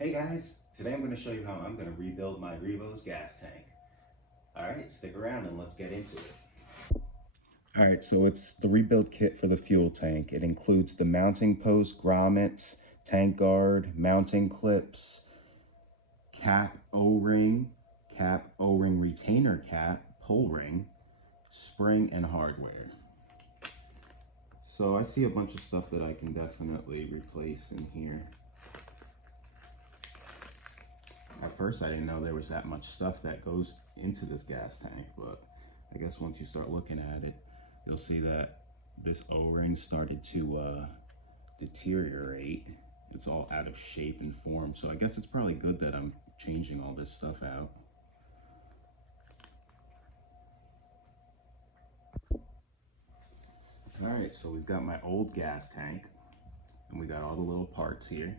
Hey guys, today I'm going to show you how I'm going to rebuild my Revo's gas tank. Alright, stick around and let's get into it. Alright, so it's the rebuild kit for the fuel tank. It includes the mounting post, grommets, tank guard, mounting clips, cap O-ring retainer cap, pull ring, spring, and hardware. So I see a bunch of stuff that I can definitely replace in here. At first I didn't know there was that much stuff that goes into this gas tank, but I guess once you start looking at it, you'll see that this O-ring started to deteriorate. It's all out of shape and form, so I guess it's probably good that I'm changing all this stuff out. Alright, so we've got my old gas tank, and we got all the little parts here.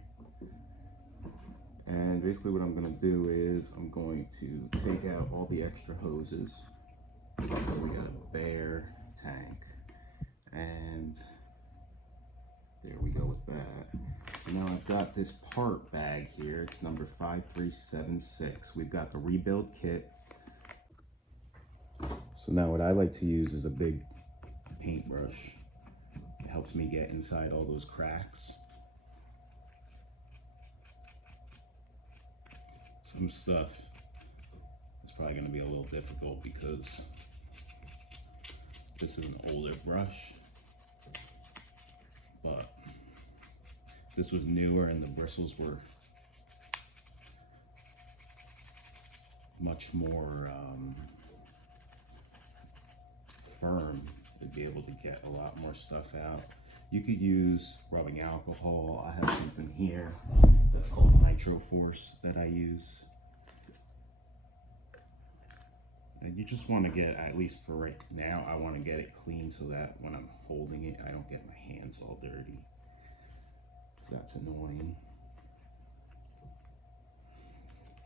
And basically what I'm going to do is I'm going to take out all the extra hoses. So we got a bare tank, and there we go with that. So now I've got this part bag here. It's number 5376. We've got the rebuild kit. So now what I like to use is a big paintbrush. It helps me get inside all those cracks. Some stuff is probably going to be a little difficult because this is an older brush, but this was newer and the bristles were much more firm to be able to get a lot more stuff out. You could use rubbing alcohol. I have something here that's called Nitro Force that I use. And you just want to get, at least for right now, I want to get it clean so that when I'm holding it, I don't get my hands all dirty. So that's annoying.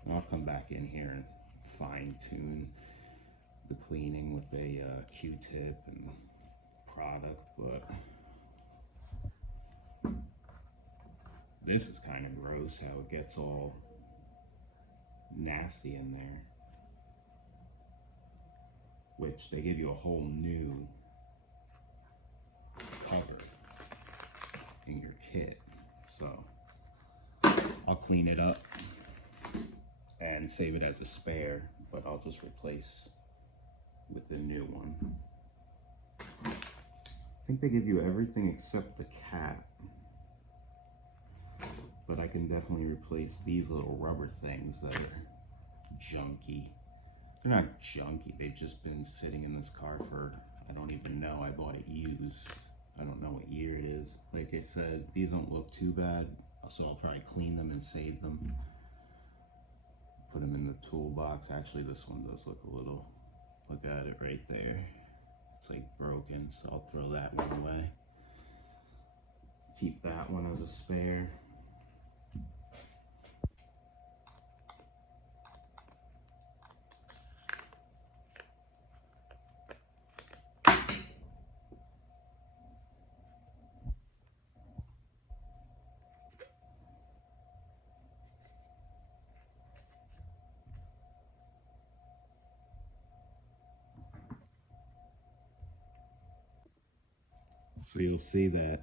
And I'll come back in here and fine tune the cleaning with a Q-tip and product, but this is kind of gross how it gets all nasty in there. Which they give you a whole new cover in your kit. So I'll clean it up and save it as a spare, but I'll just replace with the new one. I think they give you everything except the cap, but I can definitely replace these little rubber things that are junky. They're not junky, they've just been sitting in this car for, I don't even know, I bought it used. I don't know what year it is. Like I said, these don't look too bad, so I'll probably clean them and save them. Put them in the toolbox. Actually, this one does look a little, look at it right there. It's like broken, so I'll throw that one away. Keep that one as a spare. So you'll see that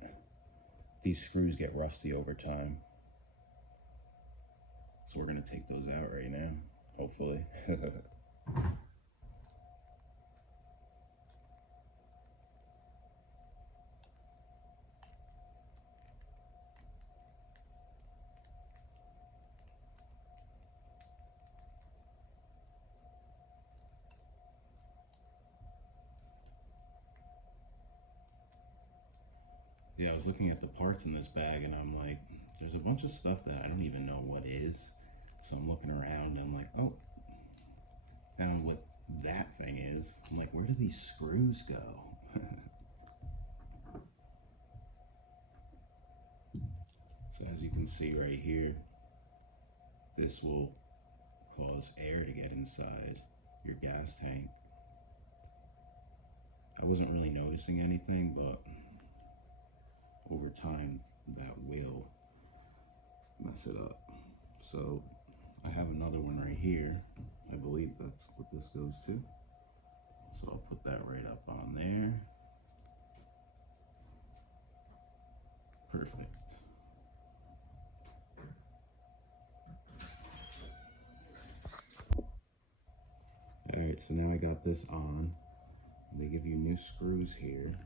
these screws get rusty over time. So we're gonna take those out right now, hopefully. Yeah, I was looking at the parts in this bag and I'm like, there's a bunch of stuff that I don't even know what is. So I'm looking around and I'm like, oh, found what that thing is. I'm like, where do these screws go? So as you can see right here, this will cause air to get inside your gas tank. I wasn't really noticing anything, but over time that will mess it up. So I have another one right here. I believe that's what this goes to. So I'll put that right up on there. Perfect. Alright, so now I got this on. They give you new screws here.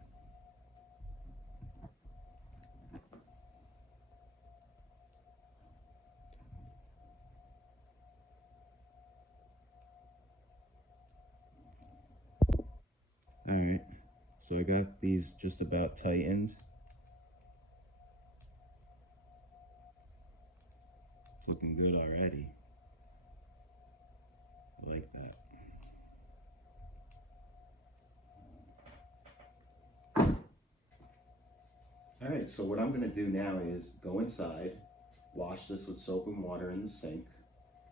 Alright, so I got these just about tightened. It's looking good already. I like that. Alright, so what I'm going to do now is go inside, wash this with soap and water in the sink,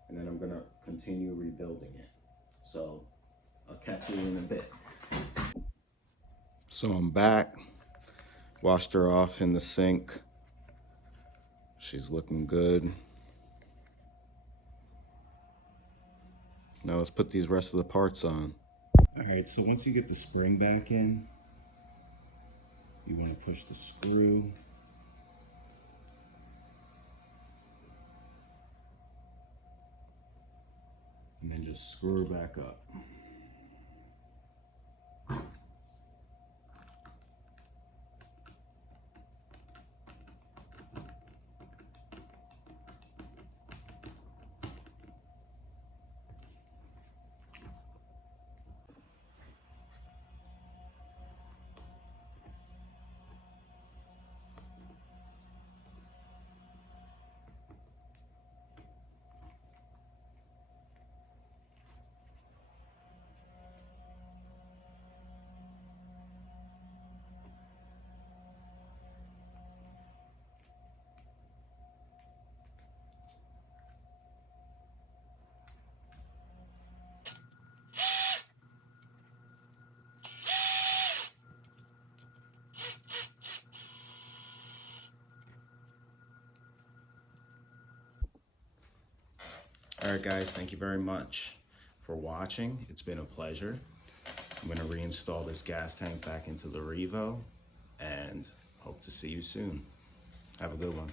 and then I'm going to continue rebuilding it. So I'll catch you in a bit. So I'm back, washed her off in the sink. She's looking good. Now let's put these rest of the parts on. Alright, so once you get the spring back in, you want to push the screw. And then just screw her back up. Alright guys, thank you very much for watching. It's been a pleasure. I'm going to reinstall this gas tank back into the Revo and hope to see you soon. Have a good one.